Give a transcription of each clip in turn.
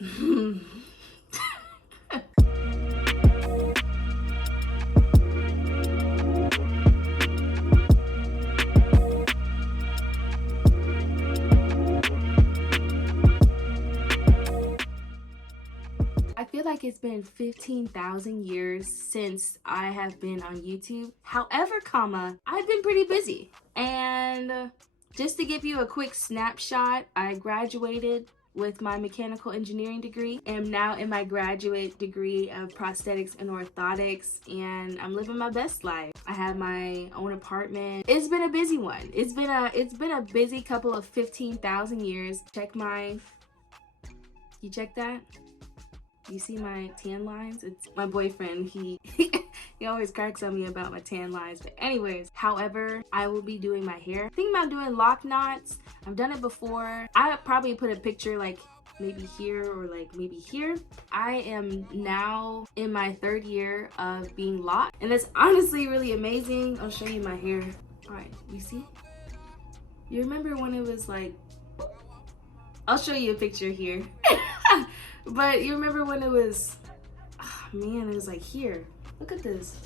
I feel like it's been 15,000 years since I have been on YouTube. However, I've been pretty busy. And just to give you a quick snapshot, I graduated with my mechanical engineering degree. I am now in my graduate degree of prosthetics and orthotics, and I'm living my best life. I have my own apartment. It's been a busy one. It's been a busy couple of 15,000 years. You check that? You see my tan lines? It's my boyfriend. He always cracks on me about my tan lines. But anyways, however, I will be doing my hair. Thinking about doing lock knots. I've done it before. I would probably put a picture like maybe here or like maybe here. I am now in my 3rd year of being locked, and that's honestly really amazing. I'll show you my hair. All right, you see? You remember when it was like, I'll show you a picture here. But you remember when it was, oh man, it was like here. Look at this.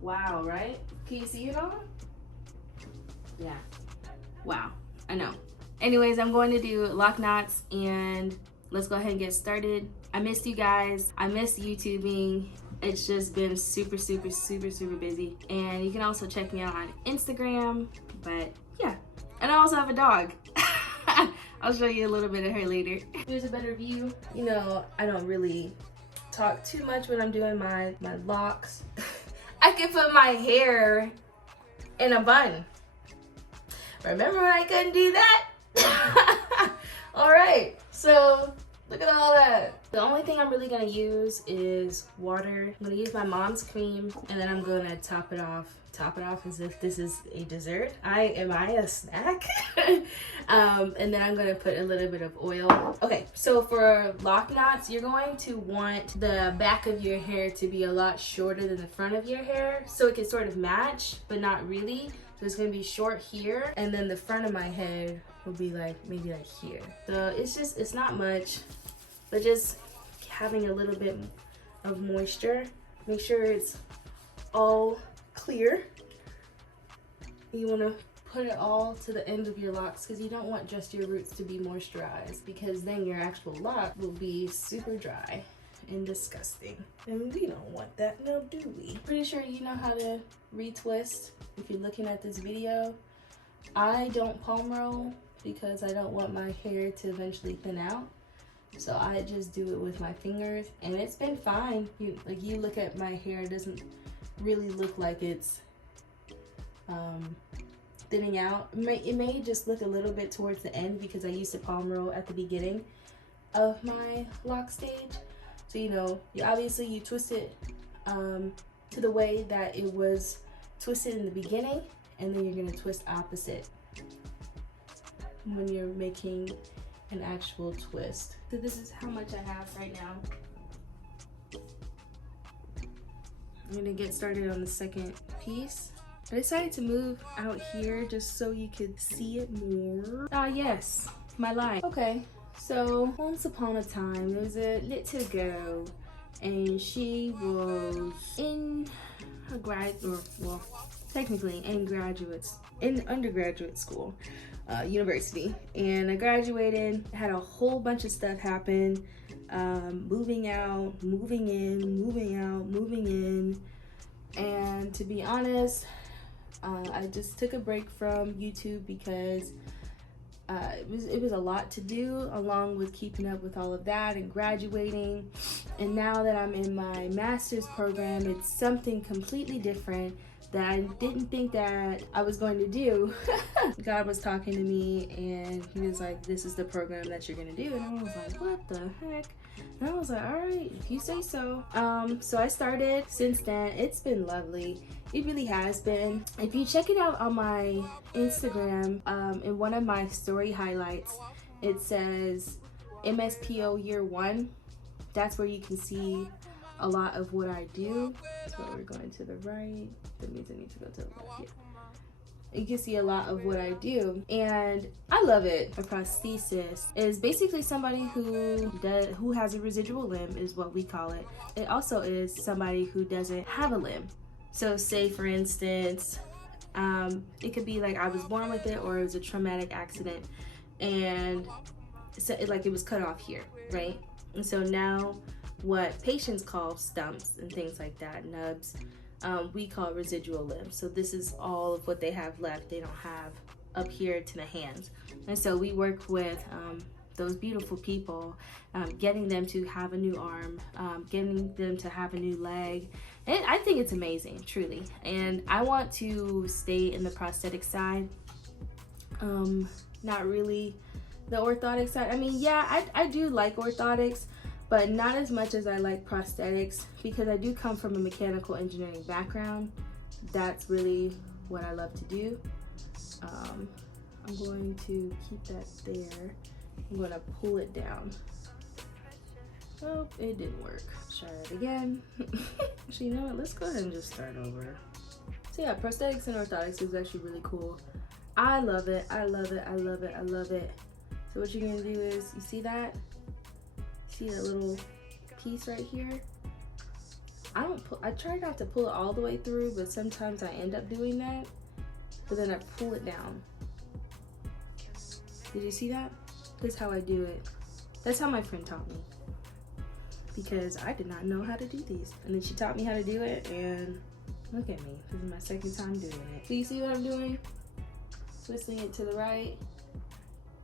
Wow, right? Can you see it all? Yeah. Wow, I know. Anyways, I'm going to do lock knots, and let's go ahead and get started. I missed you guys. I miss YouTubing. It's just been super busy. And you can also check me out on Instagram, but yeah. And I also have a dog. I'll show you a little bit of her later. Here's a better view. You know, I don't really talk too much when I'm doing my locks. I can put my hair in a bun. Remember when I couldn't do that? All right, so look at all that. The only thing I'm really gonna use is water. I'm gonna use my mom's cream, and then I'm gonna top it off as if this is a dessert. Am I a snack? And then I'm gonna put a little bit of oil. Okay, so for lock knots, you're going to want the back of your hair to be a lot shorter than the front of your hair, so it can sort of match, but not really. So it's gonna be short here, and then the front of my head will be like maybe like here. So it's not much, but just having a little bit of moisture. Make sure it's all clear. You want to put it all to the end of your locks, because you don't want just your roots to be moisturized, because then your actual lock will be super dry and disgusting, and we don't want that, no, do we? Pretty sure you know how to retwist if you're looking at this video. I don't palm roll because I don't want my hair to eventually thin out, so I just do it with my fingers, and it's been fine. You look at my hair, it doesn't really look like it's thinning out. It may just look a little bit towards the end because I used to palm roll at the beginning of my lock stage. So you know, you twist it to the way that it was twisted in the beginning, and then you're gonna twist opposite when you're making an actual twist. So this is how much I have right now. I'm gonna get started on the second piece. I decided to move out here just so you could see it more. Ah yes, my life. Okay, so once upon a time there was a little girl, and she was in undergraduate school, university, and I graduated, had a whole bunch of stuff happen, moving out, moving in, moving out, moving in, and to be honest, I just took a break from YouTube because it was a lot to do, along with keeping up with all of that and graduating. And now that I'm in my master's program, it's something completely different that I didn't think that I was going to do. God was talking to me, and he was like, this is the program that you're gonna do. And I was like, what the heck? And I was like, all right, if you say so. So I started. Since then, it's been lovely. It really has been. If you check it out on my Instagram, in one of my story highlights, it says MSPO year 1. That's where you can see a lot of what I do. So we're going to the right. That means I need to go to the left here. you can see a lot of what I do, and I love it. A prosthesis is basically somebody who has a residual limb, is what we call it. It also is somebody who doesn't have a limb. So say for instance, it could be like I was born with it, or it was a traumatic accident, and so it was cut off here, right? And so now what patients call stumps and things like that, nubs, we call residual limbs. So this is all of what they have left. They don't have up here to the hands. And so we work with those beautiful people, getting them to have a new arm, getting them to have a new leg. And I think it's amazing, truly. And I want to stay in the prosthetic side, not really the orthotic side. I mean, yeah, I do like orthotics, but not as much as I like prosthetics, because I do come from a mechanical engineering background. That's really what I love to do. I'm going to keep that there. I'm going to pull it down. Oh, it didn't work. Try it again. Actually, you know what? Let's go ahead and just start over. So yeah, prosthetics and orthotics is actually really cool. I love it. I love it. I love it. I love it. So what you're gonna do is, you see that? See that little piece right here? I try not to pull it all the way through, but sometimes I end up doing that. But then I pull it down. Did you see that? That's how I do it. That's how my friend taught me, because I did not know how to do these. And then she taught me how to do it, and look at me. This is my second time doing it. So you see what I'm doing? Twisting it to the right.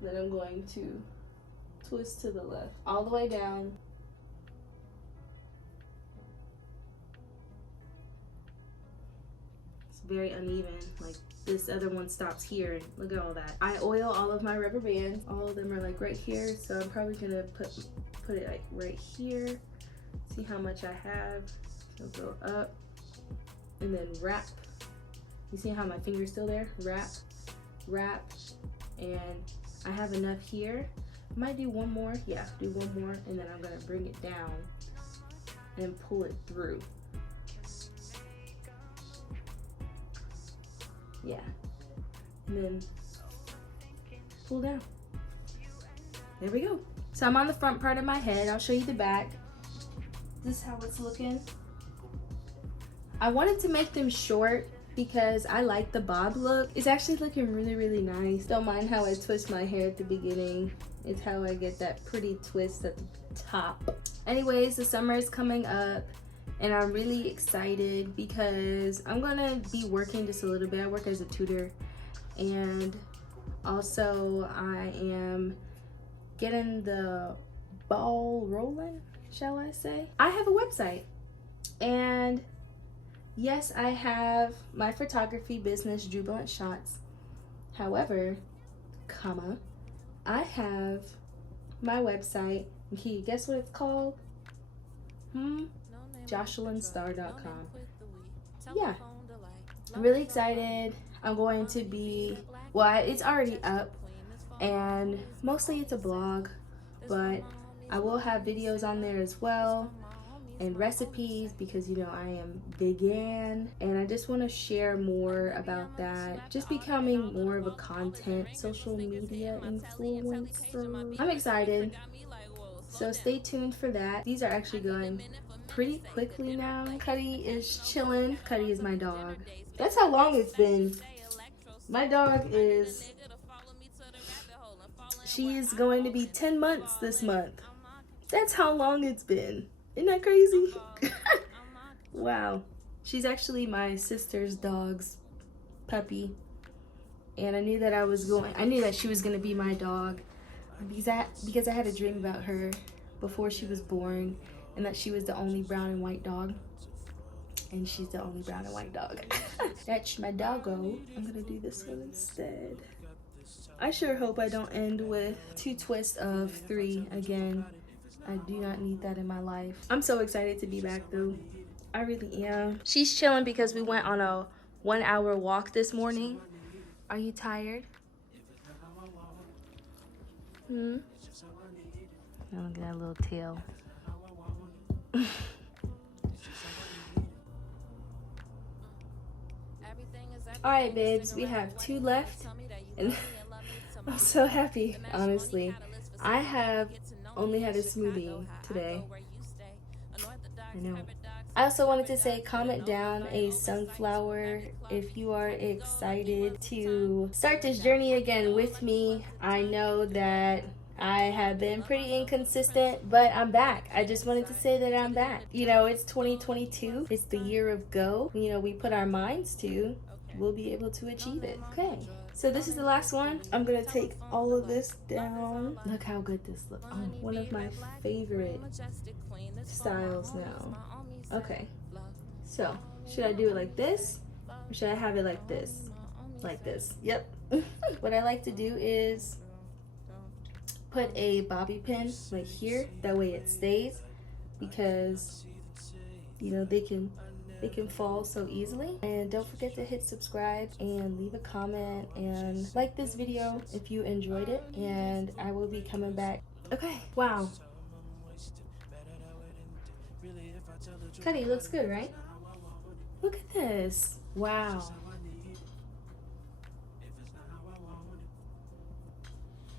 Then I'm going to twist to the left, all the way down. It's very uneven, like this other one stops here, and look at all that. I oil all of my rubber bands. All of them are like right here, so I'm probably gonna put it like right here. See how much I have. So go up and then wrap. You see how my finger's still there? Wrap, wrap, and I have enough here. I might do one more. Yeah, do one more, and then I'm gonna bring it down and pull it through. Yeah, and then pull down. There we go. So I'm on the front part of my head. I'll show you the back. This is how it's looking. I wanted to make them short because I like the bob look. It's actually looking really, really nice. Don't mind how I twist my hair at the beginning. It's how I get that pretty twist at the top. Anyways, the summer is coming up, and I'm really excited because I'm gonna be working just a little bit. I work as a tutor, and also I am getting the ball rolling, shall I say. I have a website, and yes, I have my photography business, Jubilant Shots. However, I have my website. Can you guess what it's called? jashalynnstar.com. Yeah, I'm really excited. I'm going to be, well, it's already up, and mostly it's a blog, but I will have videos on there as well, and recipes, because you know I am vegan, and I just want to share more about that, just becoming more of a content social media influencer. I'm excited, so stay tuned for that. These are actually going pretty quickly now. Cuddy is chilling. Cuddy is my dog. That's how long it's been. My dog is, she is going to be 10 months this month. That's how long it's been. Isn't that crazy? Wow. She's actually my sister's dog's puppy. And I knew that she was gonna be my dog because I had a dream about her before she was born, and that she was the only brown and white dog. And she's the only brown and white dog. That's my doggo. I'm gonna do this one instead. I sure hope I don't end with 2 twists of 3 again. I do not need that in my life. I'm so excited to be back though. I really am. She's chilling because we went on a 1-hour walk this morning. Are you tired? Oh, look at that little tail. Alright, babes, we have 2 left, and I'm so happy, honestly. I have only had a smoothie today. I know. I also wanted to say, comment down a sunflower if you are excited to start this journey again with me. I know that I have been pretty inconsistent, but I'm back. I just wanted to say that I'm back. You know, it's 2022. It's the year of go. You know, we put our minds to, we'll be able to achieve it. Okay, so this is the last one. I'm gonna take all of this down. Look how good this looks. Oh, one of my favorite styles now. Okay, so should I do it like this, or should I have it like this? Like this. Yep. What I like to do is put a bobby pin right here, that way it stays, because you know they can fall so easily. And don't forget to hit subscribe and leave a comment and like this video if you enjoyed it, and I will be coming back. Okay, wow, Cuddy looks good, right? Look at this. Wow.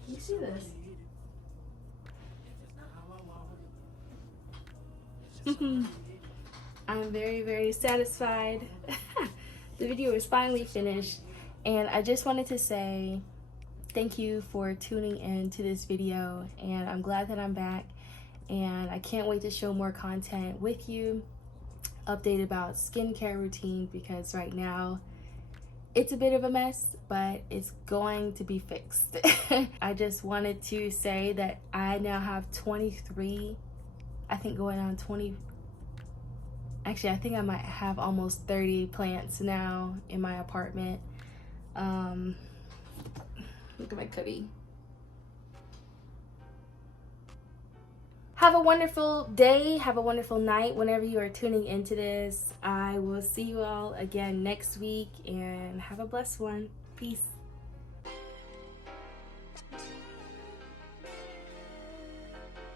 You see this? I'm very, very satisfied. The video is finally finished, and I just wanted to say thank you for tuning in to this video, and I'm glad that I'm back, and I can't wait to show more content with you, update about skincare routine, because right now it's a bit of a mess, but it's going to be fixed. I just wanted to say that I now have 23, I think going on 20, actually I think I might have almost 30 plants now in my apartment. Look at my cubby. Have a wonderful day, have a wonderful night whenever you are tuning into this. I will see you all again next week, and have a blessed one. Peace.